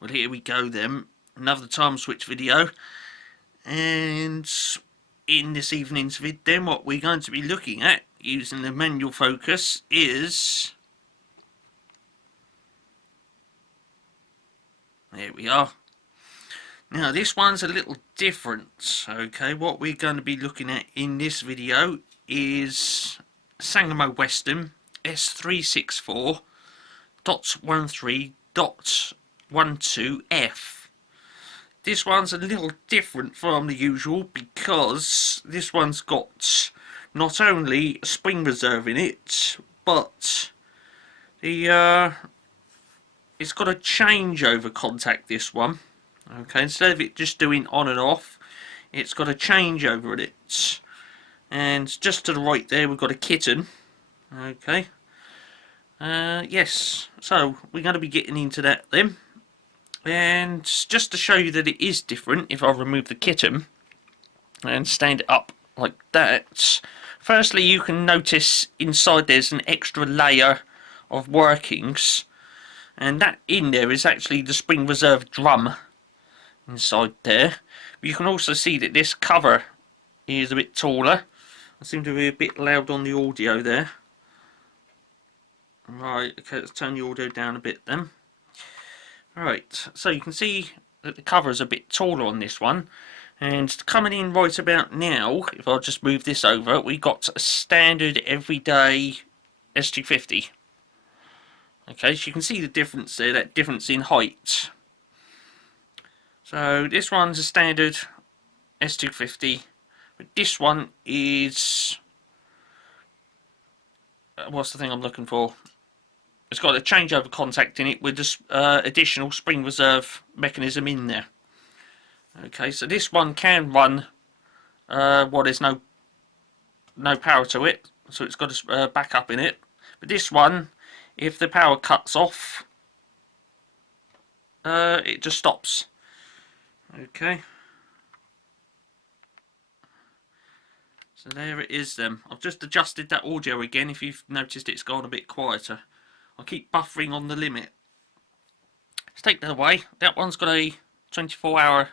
Well, here we go then. Another time switch video. And in this evening's vid then, what we're going to be looking at using the manual focus is... There we are. Now this one's a little different. Okay, what we're going to be looking at in this video is Sangamo Weston S364.13.12F. This one's a little different from the usual because this one's got not only a spring reserve in it, but the it's got a changeover contact, this one. Okay, instead of it just doing on and off, it's got a changeover in it. And just to the right there, we've got a kitten. Okay. Yes, so we're going to be getting into that then. And just to show you that it is different, if I remove the kitten and stand it up like that, firstly you can notice inside there's an extra layer of workings, and that in there is actually the spring reserve drum inside there. But you can also see that this cover is a bit taller. I seem to be a bit loud on the audio there. Right, okay, let's turn the audio down a bit then. Right, so you can see that the cover is a bit taller on this one, and coming in right about now, if I just move this over, we got a standard everyday S250. Okay, so you can see the difference there, that difference in height. So this one's a standard S250, but this one is, what's the thing I'm looking for? It's got a changeover contact in it with this additional spring reserve mechanism in there. Okay, so this one can run there's no power to it, so it's got a backup in it. But this one, if the power cuts off, it just stops. Okay. So there it is then. I've just adjusted that audio again. If you've noticed, it's gone a bit quieter. I keep buffering on the limit. Let's take that away. That one's got a 24-hour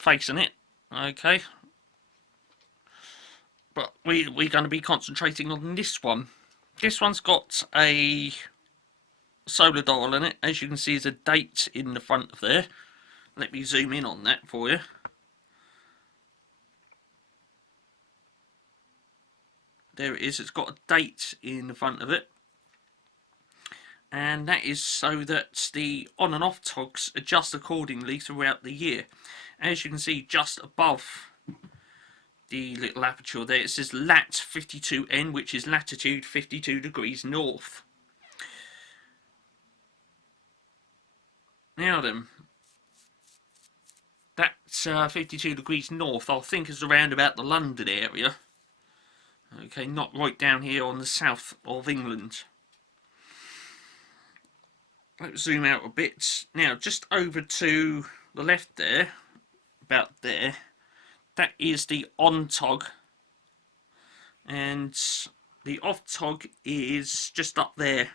face in it. Okay. But we're going to be concentrating on this one. This one's got a solar dial in it. As you can see, there's a date in the front of there. Let me zoom in on that for you. There it is. It's got a date in the front of it. And that is so that the on and off togs adjust accordingly throughout the year. As you can see just above the little aperture there, it says lat 52N, which is latitude 52 degrees north. Now then, that's 52 degrees north, I think is around about the London area. Okay, not right down here on the south of England. Let's zoom out a bit. Now, just over to the left there, about there, that is the on tog, and the off tog is just up there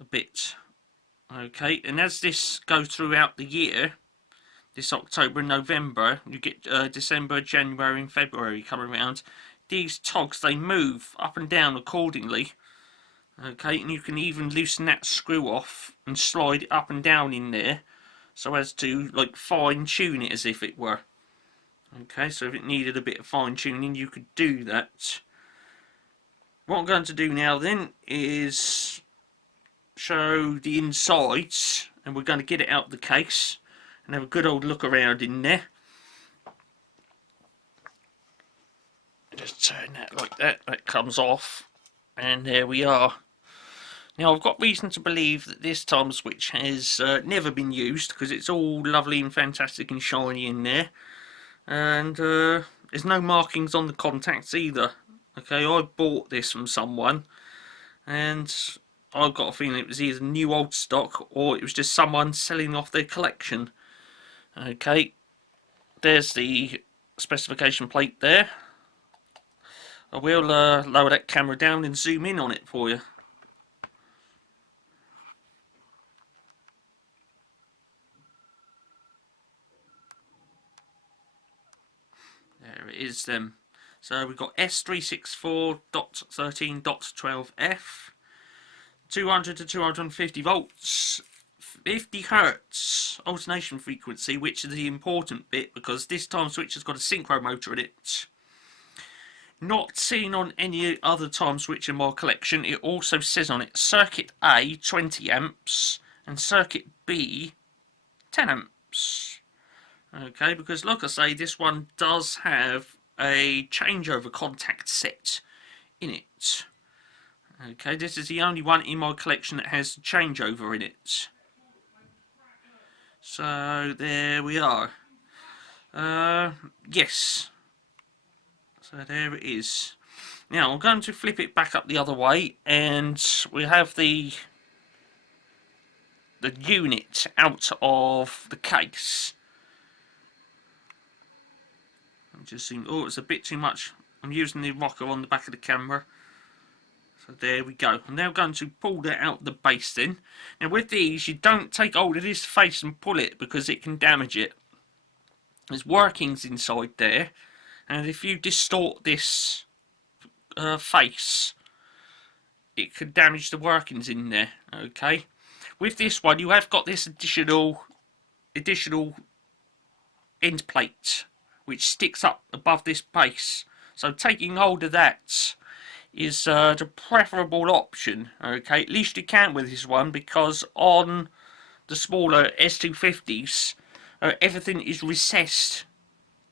a bit. Okay, and as this goes throughout the year, this October and November, you get December, January and February coming around, these togs, they move up and down accordingly. Okay, and you can even loosen that screw off and slide it up and down in there so as to like fine tune it as if it were. Okay, so if it needed a bit of fine tuning, you could do that. What I'm going to do now then is show the insides, and we're going to get it out of the case and have a good old look around in there. Just turn that like that, that comes off, and there we are. Now I've got reason to believe that this time switch has never been used, because it's all lovely and fantastic and shiny in there, and there's no markings on the contacts either. Okay, I bought this from someone, and I've got a feeling it was either new old stock or it was just someone selling off their collection. Okay, there's the specification plate there. I will lower that camera down and zoom in on it for you. it is then. So we've got S364.13.12F, 200 to 250 volts, 50 hertz alternation frequency, which is the important bit because this time switch has got a synchro motor in it. Not seen on any other time switch in my collection. It also says on it circuit A 20 amps and circuit B 10 amps. Okay, because like I say, this one does have a changeover contact set in it. Okay, this is the only one in my collection that has changeover in it. So there we are. Yes. So there it is. Now I'm going to flip it back up the other way, and we have the unit out of the case. I'm just seeing. Oh, it's a bit too much. I'm using the rocker on the back of the camera. So there we go. I'm now going to pull that out of the base then. Now with these, you don't take hold of this face and pull it because it can damage it. There's workings inside there, and if you distort this face, it could damage the workings in there. Okay. With this one, you have got this additional end plate which sticks up above this base. So taking hold of that is the preferable option. Okay, at least you can with this one, because on the smaller S250s, everything is recessed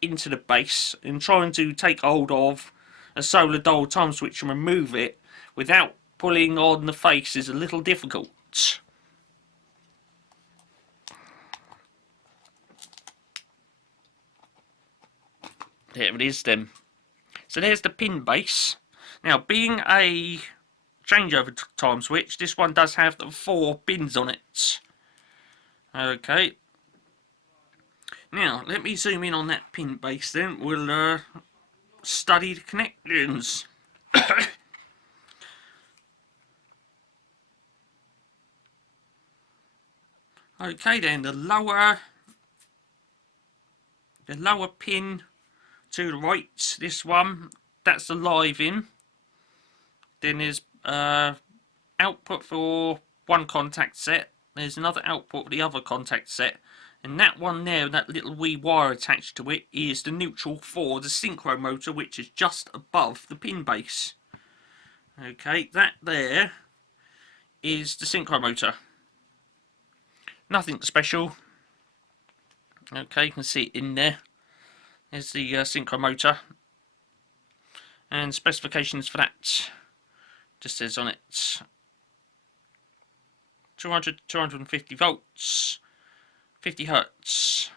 into the base, and trying to take hold of a solar dial time switch and remove it without pulling on the face is a little difficult. There it is then. So there's the pin base. Now, being a changeover time switch, this one does have the 4 pins on it. Okay. Now, let me zoom in on that pin base then. We'll study the connections. Okay then, the lower pin to the right, this one, that's the live in. Then there's output for one contact set. There's another output for the other contact set. And that one there, that little wee wire attached to it, is the neutral for the synchro motor, which is just above the pin base. Okay, that there is the synchro motor. Nothing special. Okay, you can see it in there. There's the synchro motor. And specifications for that just says on it 200 to 250 volts, 50 hertz.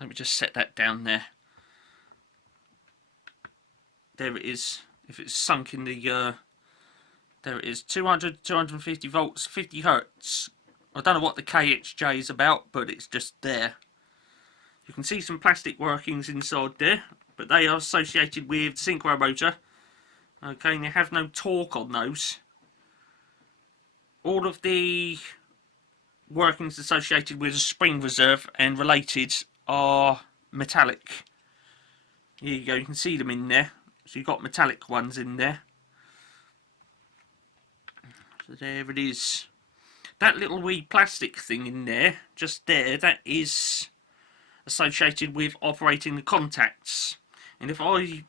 Let me just set that down there. There it is. If it's sunk in the there it is, 200 to 250 volts, 50 hertz. I don't know what the KHJ is about, but it's just there. You can see some plastic workings inside there, but they are associated with the synchro motor. Okay, and they have no torque on those. All of the workings associated with the spring reserve and related are metallic. Here you go, you can see them in there. So you've got metallic ones in there. So there it is. That little wee plastic thing in there, just there, that is associated with operating the contacts. And if I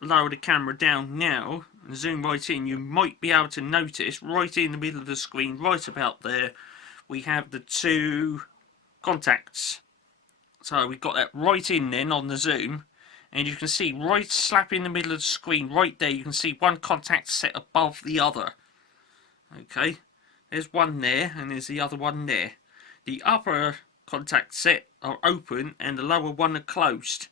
lower the camera down now and zoom right in, you might be able to notice right in the middle of the screen, right about there, we have the 2 contacts. So we've got that right in then on the zoom, and you can see right slap in the middle of the screen, right there, you can see one contact set above the other. Okay, there's one there and there's the other one there. The upper contact set are open and the lower one are closed.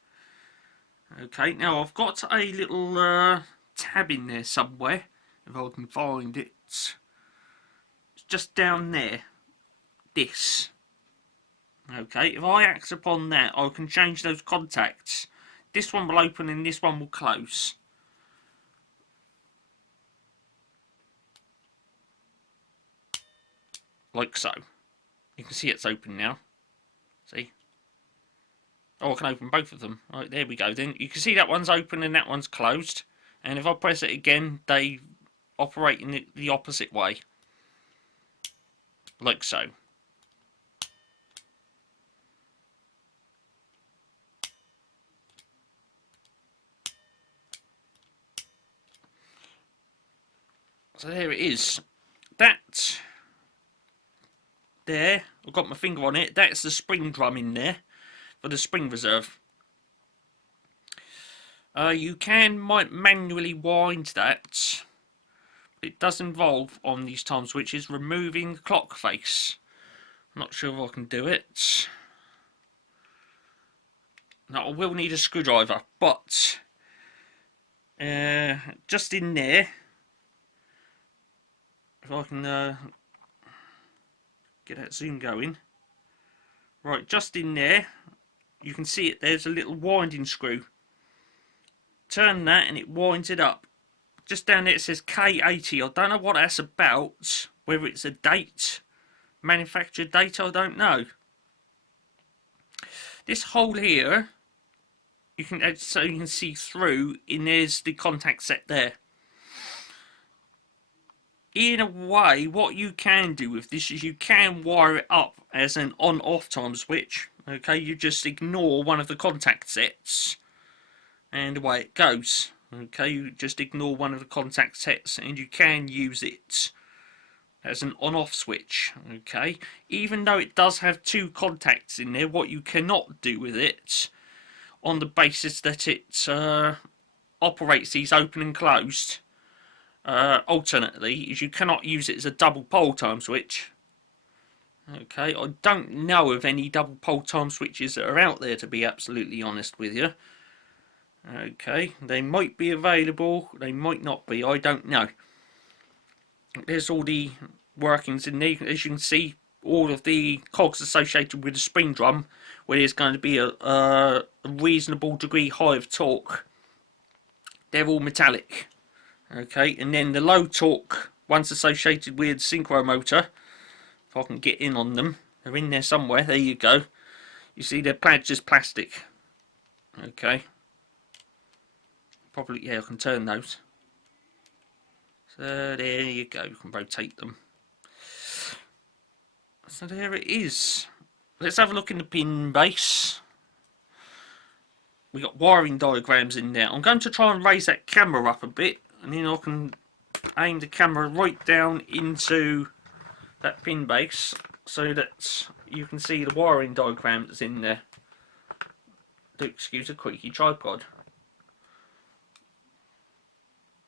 Okay, now I've got a little tab in there somewhere, if I can find it. It's just down there. This. Okay, if I act upon that, I can change those contacts. This one will open and this one will close. Like so. You can see it's open now. See? Oh, I can open both of them. Right, there we go. Then you can see that one's open and that one's closed. And if I press it again, they operate in the opposite way. Like so. So there it is. That there, I've got my finger on it. That's the spring drum in there for the spring reserve. You can manually wind that. It does involve, on these time switches, removing the clock face. I'm not sure if I can do it. No, I will need a screwdriver, but just in there, if I can get that zoom going. Right, just in there, you can see it. There's a little winding screw. Turn that and it winds it up. Just down there it says K80. I don't know what that's about. Whether it's a date, manufacturer date, I don't know. This hole here, you can see through, and there's the contact set there. In a way, what you can do with this is you can wire it up as an on-off time switch. Okay, you just ignore one of the contact sets, and away it goes. Okay, you just ignore one of the contact sets, and you can use it as an on-off switch. Okay, even though it does have two contacts in there, what you cannot do with it, on the basis that it operates these open and closed alternately, is you cannot use it as a double pole time switch. Okay, I don't know of any double pole time switches that are out there, to be absolutely honest with you. Okay, they might be available, they might not be, I don't know. There's all the workings in there. As you can see, all of the cogs associated with the spring drum, where there's going to be a reasonable degree high of torque, they're all metallic. Okay, and then the low torque ones associated with synchro motor, if I can get in on them, they're in there somewhere. There you go. You see they're just plastic. Okay, probably, yeah, I can turn those. So there you go, you can rotate them. So there it is. Let's have a look in the pin base. We got wiring diagrams in there. I'm going to try and raise that camera up a bit, and then I can aim the camera right down into that pin base so that you can see the wiring diagrams in there. Do excuse a creaky tripod.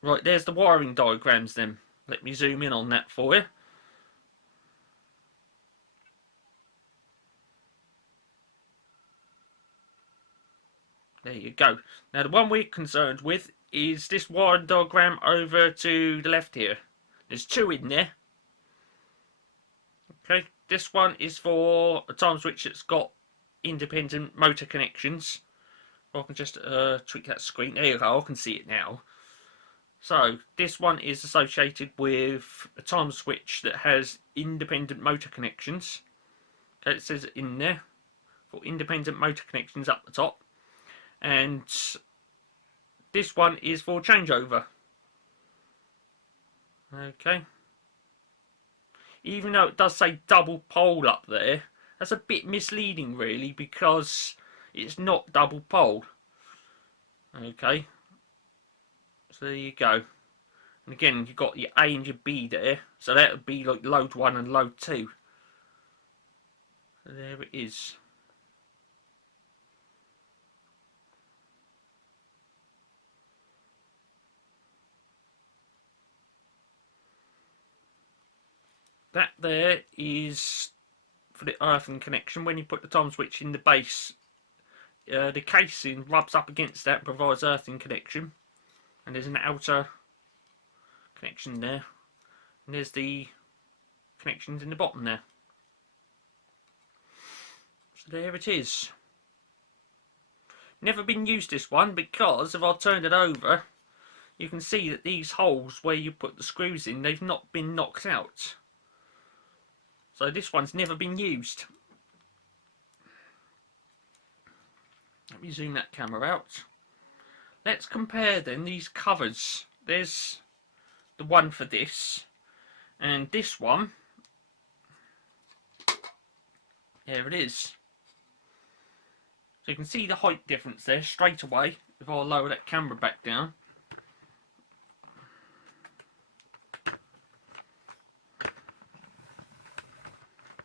Right, there's the wiring diagrams then. Let me zoom in on that for you. There you go. Now the one we're concerned with is this wiring diagram over to the left here. There's two in there. Okay, this one is for a time switch that's got independent motor connections. I can just tweak that screen. There you go, I can see it now. So this one is associated with a time switch that has independent motor connections. Okay, it says in there for independent motor connections up the top. And this one is for changeover. Okay. Even though it does say double pole up there, that's a bit misleading really, because it's not double pole. Okay. So there you go. And again, you've got your A and your B there. So that would be like load 1 and load 2. So there it is. That there is for the earthing connection. When you put the time switch in the base, the casing rubs up against that and provides earthing connection. And there's an outer connection there. And there's the connections in the bottom there. So there it is. Never been used this one, because if I turn it over, you can see that these holes where you put the screws in, they've not been knocked out. So this one's never been used. Let me zoom that camera out. Let's compare then these covers. There's the one for this, and this one. There it is. So you can see the height difference there straight away if I lower that camera back down.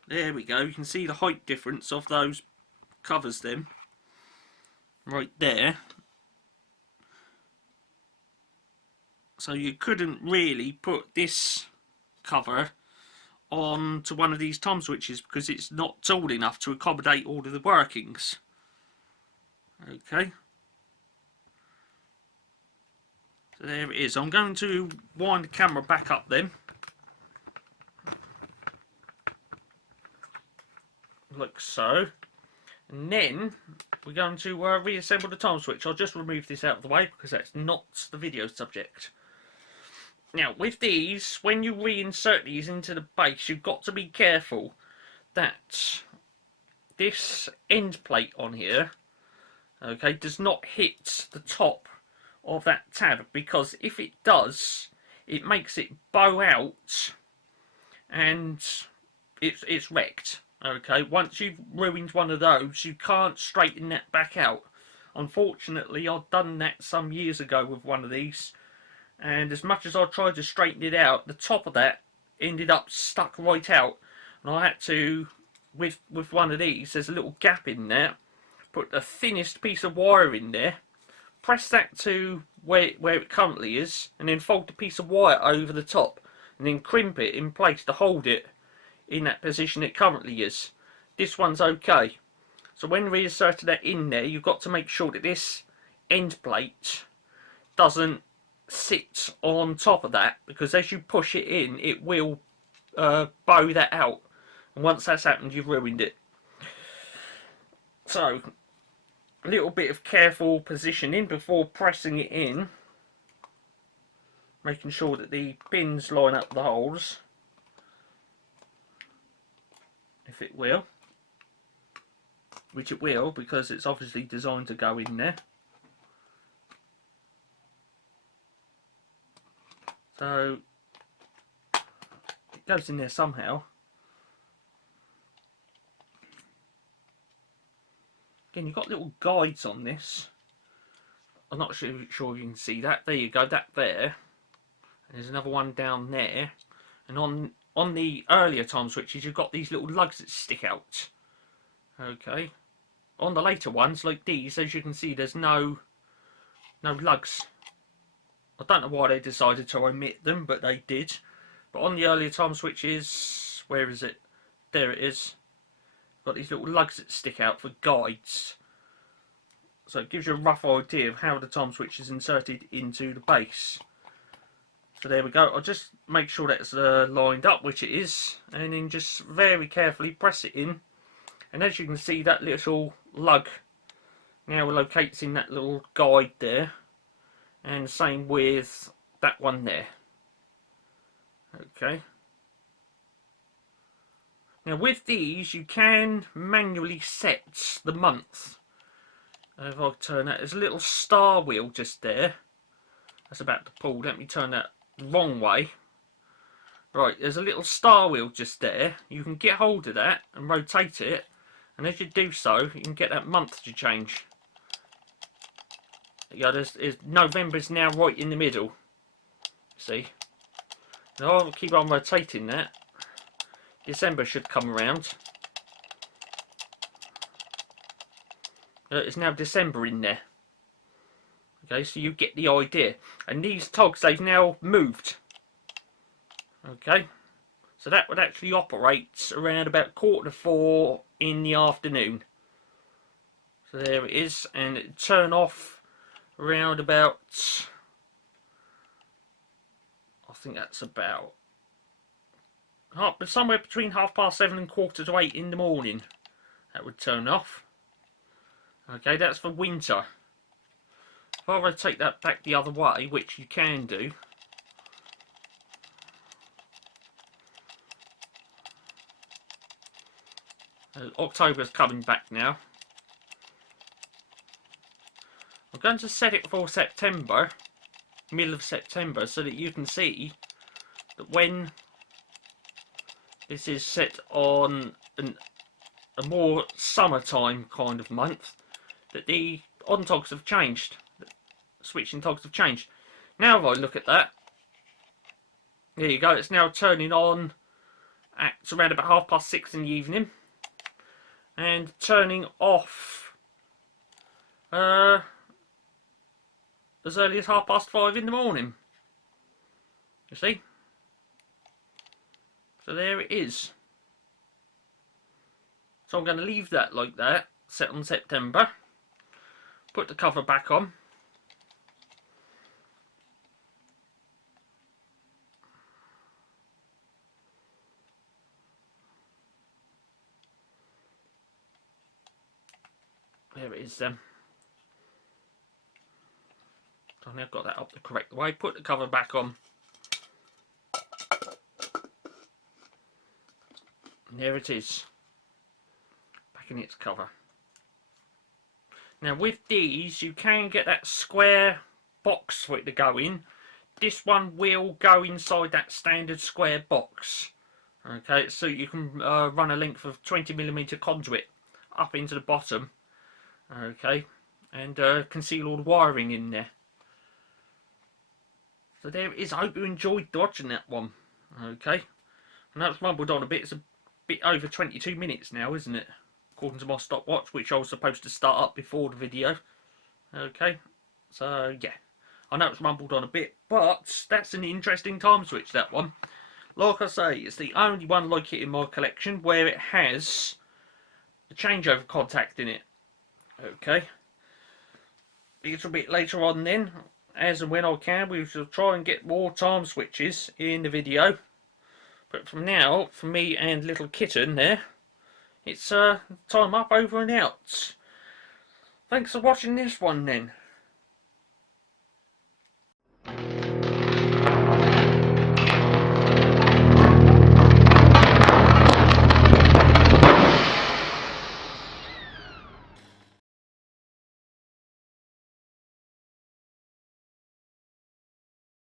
There we go, you can see the height difference of those covers then. Right there. So you couldn't really put this cover on to one of these time switches because it's not tall enough to accommodate all of the workings. Okay. So there it is. I'm going to wind the camera back up then. Like so. And then we're going to reassemble the time switch. I'll just remove this out of the way because that's not the video subject. Now with these, when you reinsert these into the base, you've got to be careful that this end plate on here, okay, does not hit the top of that tab, because if it does, it makes it bow out and it's wrecked. Okay, once you've ruined one of those, you can't straighten that back out. Unfortunately, I've done that some years ago with one of these, and as much as I tried to straighten it out, the top of that ended up stuck right out, and I had to, with one of these, there's a little gap in there, put the thinnest piece of wire in there, press that to where it currently is, and then fold the piece of wire over the top, and then crimp it in place to hold it in that position it currently is. This one's okay. So when reinserting that in there, you've got to make sure that this end plate doesn't sit on top of that, because as you push it in, it will bow that out, and once that's happened, you've ruined it. So a little bit of careful positioning before pressing it in, making sure that the pins line up the holes, if it will, which it will, because it's obviously designed to go in there. So it goes in there somehow. Again, you've got little guides on this. I'm not sure if you can see that. There you go, that there. And there's another one down there. And on the earlier time switches, you've got these little lugs that stick out. Okay. On the later ones, like these, as you can see, there's no lugs. I don't know why they decided to omit them, but they did. But on the earlier time switches, where is it? There it is. Got these little lugs that stick out for guides. So it gives you a rough idea of how the time switch is inserted into the base. So there we go. I'll just make sure that's lined up, which it is, and then just very carefully press it in. And as you can see, that little lug now locates in that little guide there. And the same with that one there. Okay. Now with these, you can manually set the month. If I turn that, there's a little star wheel just there. That's about to pull. Let me turn that wrong way. Right, there's a little star wheel just there. You can get hold of that and rotate it. And as you do so, you can get that month to change. Yeah, November's now right in the middle. See? Now I'll keep on rotating that. December should come around. It's now December in there. Okay, so you get the idea. And these togs, they've now moved. Okay, so that would actually operate around about 3:45 in the afternoon. So there it is, and it turn off around about, I think that's about somewhere between 7:30 and 7:45 in the morning. That would turn off. Okay, that's for winter. If I rotate that back the other way, which you can do, October's coming back now. going to set it for September, middle of September, so that you can see that when this is set on a more summertime kind of month, that the on togs have changed, the switching togs have changed. Now if I look at that, there you go, it's now turning on at around about 6:30 in the evening and turning off as early as 5:30 in the morning. You see? So there it is. So I'm going to leave that like that, set on September. Put the cover back on. There it is then. So I've got that up the correct way. Put the cover back on. And there it is. Back in its cover. Now with these, you can get that square box for it to go in. This one will go inside that standard square box. Okay, so you can run a length of 20mm conduit up into the bottom. Okay, and conceal all the wiring in there. So there it is. I hope you enjoyed watching that one. Okay, I know it's rumbled on a bit. It's a bit over 22 minutes now, isn't it? According to my stopwatch, which I was supposed to start up before the video. Okay, so yeah, I know it's rumbled on a bit, but that's an interesting time switch, that one. Like I say, it's the only one like it in my collection where it has a changeover contact in it. Okay, a little bit later on then, as and when I can, we shall try and get more time switches in the video. But from now, for me and little kitten there, it's time up, over and out. Thanks for watching this one then.